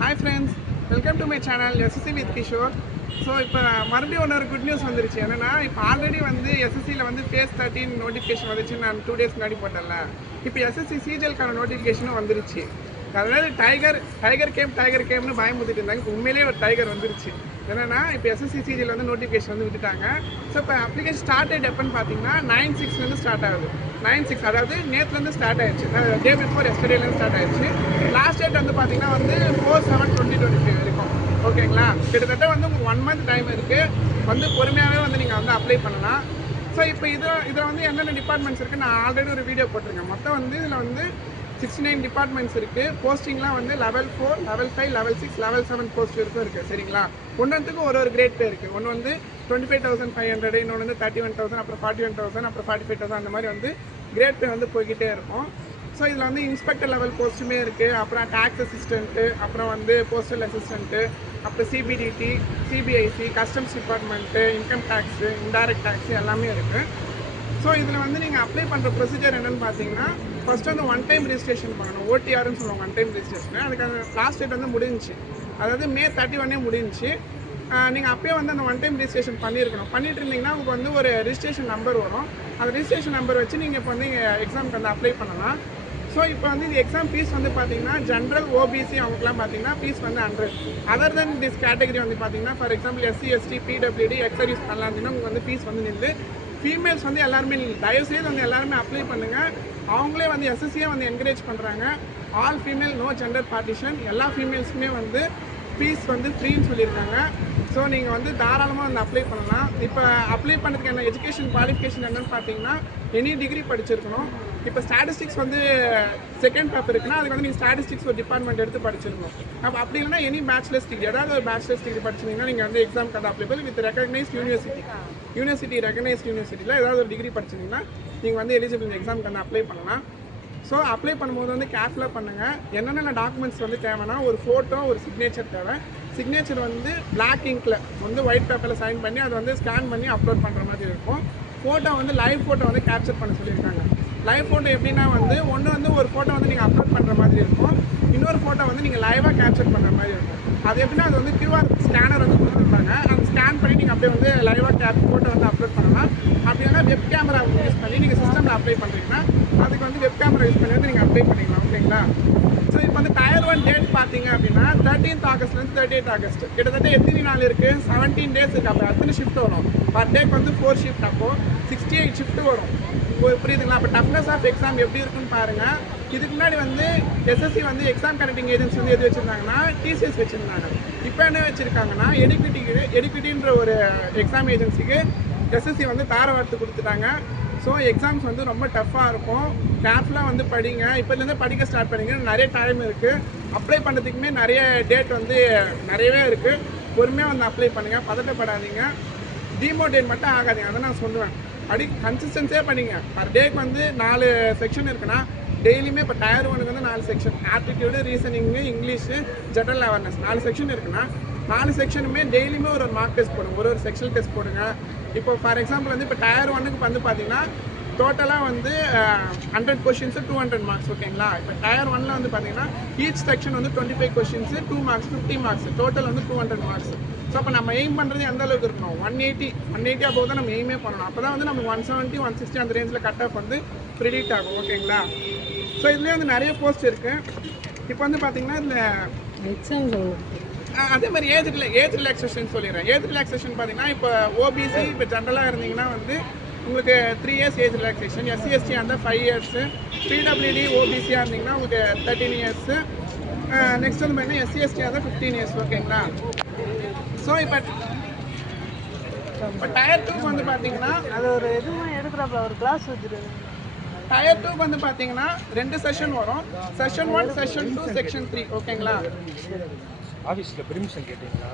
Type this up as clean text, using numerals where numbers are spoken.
Hi friends, welcome to my channel SSC with Kishore. So இப்போ மறுபடியும் ஒன்று good news வந்துருச்சு. என்னென்னா இப்போ ஆல்ரெடி வந்து எஸ்எஸ்சியில் வந்து ஃபேஸ் 13 நோட்டிஃபிகேஷன் வந்துச்சு. நான் 2 days முன்னாடி போட்டேன்ல. இப்போ எஸ்எஸ்சி சிஜிஎல்கான நோட்டிஃபிகேஷனும் வந்துருச்சு. அதாவது டைகர் கேம்னு பயமுறுத்திட்டு இருந்தாங்க. உண்மையிலேயே ஒரு டைகர் வந்துருச்சு. என்னென்னா இப்போ எஸ்எஸ்சி சிஜிஎல் வந்து நோட்டிஃபிகேஷன் வந்து விட்டுட்டாங்க. ஸோ இப்போ அப்ளிகேஷன் ஸ்டார்ட் டேட் எப்போன்னு பார்த்தீங்கன்னா 9/6 ஸ்டார்ட் ஆகுது. 9/6 அதாவது நேற்றுலேருந்து ஸ்டார்ட் ஆயிடுச்சு. டே பிஃபோர் எஸ்டர்டேலேருந்து ஸ்டார்ட் ஆயிடுச்சு. லாஸ்ட் டேட் வந்து பார்த்தீங்கன்னா வந்து 4/7/2025 வரைக்கும். ஓகேங்களா, கிட்டத்தட்ட வந்து உங்களுக்கு 1 month டைம் இருக்குது. வந்து பொறுமையாகவே வந்து நீங்கள் வந்து அப்ளை பண்ணலாம். ஸோ இப்போ இதில் வந்து என்னென்ன டிபார்ட்மெண்ட்ஸ் இருக்குது நான் ஆல்ரெடி ஒரு வீடியோ போட்டிருக்கேன். மொத்தம் வந்து இதில் வந்து 69 டிபார்ட்மெண்ட்ஸ் இருக்குது. போஸ்டிங்லாம் வந்து level 4, level 5, level 6, level 7 post வரைக்கும் இருக்குது. சரிங்களா, ஒன்றுத்துக்கும் ஒரு கிரேட் பே இருக்குது. ஒன்று வந்து 25,500, இன்னொன்று வந்து 31,000, அப்புறம் 41,000, அப்புறம் 45,000, அந்த மாதிரி வந்து கிரேட் பே வந்து போய்கிட்டே இருக்கும். ஸோ இதில் வந்து இன்ஸ்பெக்டர் லெவல் போஸ்ட்டுமே இருக்குது. அப்புறம் டேக்ஸ் அசிஸ்டண்ட்டு, அப்புறம் வந்து போஸ்டல் அசிஸ்டண்ட்டு, அப்புறம் CBDT, CBIC, customs department, income tax, indirect tax எல்லாமே இருக்குது. ஸோ இதில் வந்து நீங்கள் அப்ளை பண்ணுற ப்ரொசீஜர் என்னென்னு பார்த்தீங்கன்னா, ஃபஸ்ட்டு வந்து 1 time ரெஜிஸ்ட்ரேஷன் பண்ணணும். ஓடிஆர்னு சொல்லுவாங்க, 1 time ரெஜிஸ்ட்ரேஷன். அதுக்கான லாஸ்ட் டேட் வந்து முடிஞ்சிச்சு. அதாவது May 31 முடிஞ்சிச்சு. நீங்கள் அப்போயே வந்து அந்த 1 time ரெஜிஸ்ட்ரேஷன் பண்ணியிருக்கணும். பண்ணிட்டு இருந்தீங்கன்னா உங்களுக்கு வந்து ஒரு ரெஜிஸ்ட்ரேஷன் நம்பர் வரும். அந்த ரெஜிஸ்ட்ரேஷன் நம்பர் வச்சு நீங்கள் இப்போ வந்து எக்ஸாமுக்கு வந்து அப்ளை பண்ணலாம். ஸோ இப்போ வந்து இது எக்ஸாம் ஃபீஸ் வந்து பார்த்தீங்கன்னா ஜென்ரல், ஓபிசி அவங்களுக்குலாம் பார்த்தீங்கன்னா ஃபீஸ் வந்து 100. அதர் தென் திஸ் கேட்டகரி வந்து பார்த்தீங்கன்னா for example SC, ST, PWD, ex service பண்ணலாம் இருந்தீங்கன்னா உங்களுக்கு வந்து ஃபீஸ் வந்து நின்று. ஃபீமேல்ஸ் வந்து எல்லாருமே தயவுசெய்து வந்து எல்லாருமே அப்ளை பண்ணுங்கள். அவங்களே வந்து எஸ்எஸ்சியே வந்து என்கரேஜ் பண்ணுறாங்க. All female, no gender partition. எல்லா ஃபீமேல்ஸுமே வந்து ஃபீஸ் வந்து ஃப்ரீன்னு சொல்லியிருக்காங்க. ஸோ நீங்கள் வந்து தாராளமாக வந்து அப்ளை பண்ணலாம். இப்போ அப்ளை பண்ணுறதுக்கு என்ன எஜுகேஷன் குவாலிஃபிகேஷன் என்னென்னு பார்த்தீங்கன்னா எனி டிகிரி படிச்சிருக்கணும். இப்போ ஸ்டாட்டிஸ்டிக்ஸ் வந்து செகண்ட் பேப்பர் இருக்குன்னா அதுக்கு வந்து நீங்கள் ஸ்டாட்டிஸ்டிக்ஸ் ஒரு டிபார்ட்மெண்ட் எடுத்து படிச்சிருக்கணும். அப்படி இல்லைனா எனி பேச்சுலர்ஸ் டிகிரி, ஏதாவது ஒரு பேச்சுலர்ஸ் டிகிரி படிச்சிங்கன்னா நீங்கள் வந்து எக்ஸாமுக்கு வந்து அப்ளை பண்ணி வித் ரெகக்னைஸ்ட் யூனிவர்சிட்டி ரெகக்னைஸ்ட் யூனிவர்சிட்டியில் ஏதாவது ஒரு டிகிரி படிச்சிங்கன்னா நீங்கள் வந்து எலிஜிபிள் எக்ஸாமுக்கு வந்து அப்ளை பண்ணலாம். ஸோ அப்ளை பண்ணும்போது வந்து கேர்ஃபுல்லாக பண்ணுங்கள். என்னென்ன டாக்குமெண்ட்ஸ் வந்து தேவைன்னா ஒரு ஃபோட்டோ, ஒரு சிக்னேச்சர் தேவை. சிக்னேச்சர் வந்து பிளாக் இங்கில் வந்து ஒயிட் பேப்பரில் சைன் பண்ணி அதை வந்து ஸ்கேன் பண்ணி அப்லோட் பண்ணுற மாதிரி இருக்கும். ஃபோட்டோ வந்து லைவ் ஃபோட்டோ வந்து கேப்சர் பண்ண சொல்லியிருக்காங்க. லைவ் ஃபோட்டோ எப்படின்னா வந்து ஒன்று வந்து ஒரு ஃபோட்டோ வந்து நீங்கள் அப்லோட் பண்ணுற மாதிரி இருக்கும். இன்னொரு ஃபோட்டோ வந்து நீங்கள் லைவாக கேப்சர் பண்ணுற மாதிரி இருக்கும். அது எப்படின்னா அது வந்து QR ஸ்கேனர் வந்து கொடுத்துருப்பாங்க. அந்த ஸ்கேன் பண்ணி நீங்கள் அப்படியே வந்து லைவாக ஃபோட்டோ வந்து அப்லோட் பண்ணலாம். அப்படி இல்லைனா வெப் கேமரா யூஸ் பண்ணி நீங்கள் சிஸ்டமில் அப்ளை பண்ணுறீங்கன்னா அதுக்கு வந்து வெப் கேமரா யூஸ் பண்ணி வந்து நீங்கள் அப்ளை பண்ணிக்கலாம். ஓகேங்களா, ஸோ இப்போ வந்து Tier 1 டேட் பார்த்தீங்க அப்படின்னா 13th Augustலேருந்து 38th August கிட்டத்தட்ட எத்தனை நாள் இருக்குது? 17 days இருக்குது. அப்போ எத்தனை ஷிஃப்ட் வரும்? பர் டேக்கு வந்து 4 ஷிஃப்ட். அப்போது 68 ஷிஃப்ட் வரும். புரியுதுங்களா? அப்போ டஃப்னஸ் ஆஃப் எக்ஸாம் எப்படி இருக்குன்னு பாருங்கள். இதுக்கு முன்னாடி வந்து எஸ்எஸ்சி வந்து எக்ஸாம் கண்டக்டிங் ஏஜென்சி வந்து எது வச்சுருந்தாங்கன்னா TCS வச்சுருந்தாங்க. இப்போ என்ன வச்சுருக்காங்கன்னா எடுக்கிட்டின்ற ஒரு எக்ஸாம் ஏஜென்சிக்கு எஸ்எஸ்சி வந்து தாரவார்த்து கொடுத்துட்டாங்க. ஸோ எக்ஸாம்ஸ் வந்து ரொம்ப டஃப்பாக இருக்கும். கேர்ஃபுல்லாக வந்து படிங்க. இப்போலேருந்து படிக்க ஸ்டார்ட் பண்ணிங்க. நிறைய டைம் இருக்குது. அப்ளை பண்ணுறதுக்குமே நிறைய டேட் வந்து நிறையவே இருக்குது. பொறுமையாக வந்து அப்ளை பண்ணுங்கள். பதட்டப்படாதீங்க. டிமோட்டிவேட் மட்டும் ஆகாதீங்க. அதை நான் சொல்லுவேன். கன்சிஸ்டன்ஸியாக பண்ணிங்க. பர் டேக்கு வந்து 4 செக்ஷன் இருக்குன்னா டெய்லியுமே இப்போ Tier 1 வந்து 4 section, aptitude, reasoning, English, general awareness 4 section இருக்குன்னா 4 செக்ஷனுமே டெய்லியுமே ஒரு மார்க் டெஸ்ட் போடுங்க. ஒரு செக்ஷன் டெஸ்ட் போடுங்க. இப்போ ஃபார் எக்ஸாம்பிள் வந்து இப்போ Tier 1க்கு வந்து பார்த்தீங்கன்னா டோட்டலாக வந்து 100 கொஷின்ஸு 200 மார்க்ஸ். ஓகேங்களா, இப்போ Tier 1ல் வந்து பார்த்தீங்கன்னா ஈச் செக்ஷன் வந்து 25 கொஷின்ஸு 2 மார்க்ஸ் 50 மார்க்ஸ் டோட்டல் வந்து 200 மார்க்ஸ். ஸோ அப்போ நம்ம எய்ம் பண்ணுறது எந்த அளவுக்கு இருக்கணும்? 180 above தான் நம்ம எய்மே பண்ணணும். அப்போ தான் வந்து நம்ம 170, 160 அந்த ரேஞ்சில் கட் ஆஃப் வந்து ப்ரிடிக்ட் ஆகும். ஓகேங்களா, ஸோ இதுலேயே வந்து நிறைய போஸ்ட் இருக்குது. இப்போ வந்து பார்த்தீங்கன்னா இந்த எக்ஸாம் அதே மாதிரி ஏஜ் ரிலாக்ஸேஷன் சொல்லிடுறேன். ஏஜ் ரிலாக்ஸேஷன் பார்த்தீங்கன்னா இப்போ ஓபிசி இப்போ ஜென்ரலாக இருந்தீங்கன்னா வந்து உங்களுக்கு 3 years age relaxation. SC, ST அந்த 5 years. PWD, OBCயாக இருந்தீங்கன்னா உங்களுக்கு 13 years. நெக்ஸ்ட் வந்து பார்த்தீங்கன்னா SC, ST அந்த 15 years. ஓகேங்களா, ஸோ இப்போ Tier 2 வந்து பார்த்தீங்கன்னா அது ஒரு எதுவும் எடுக்கிறப்ப ஒரு கிளாஸ் வச்சுருது. Tier 2 வந்து பார்த்தீங்கன்னா 2 செஷன் வரும். Session 1, session 2, section 3. ஓகேங்களா, ஆஃபீஸில் பெர்மிஷன் கேட்டிங்களா?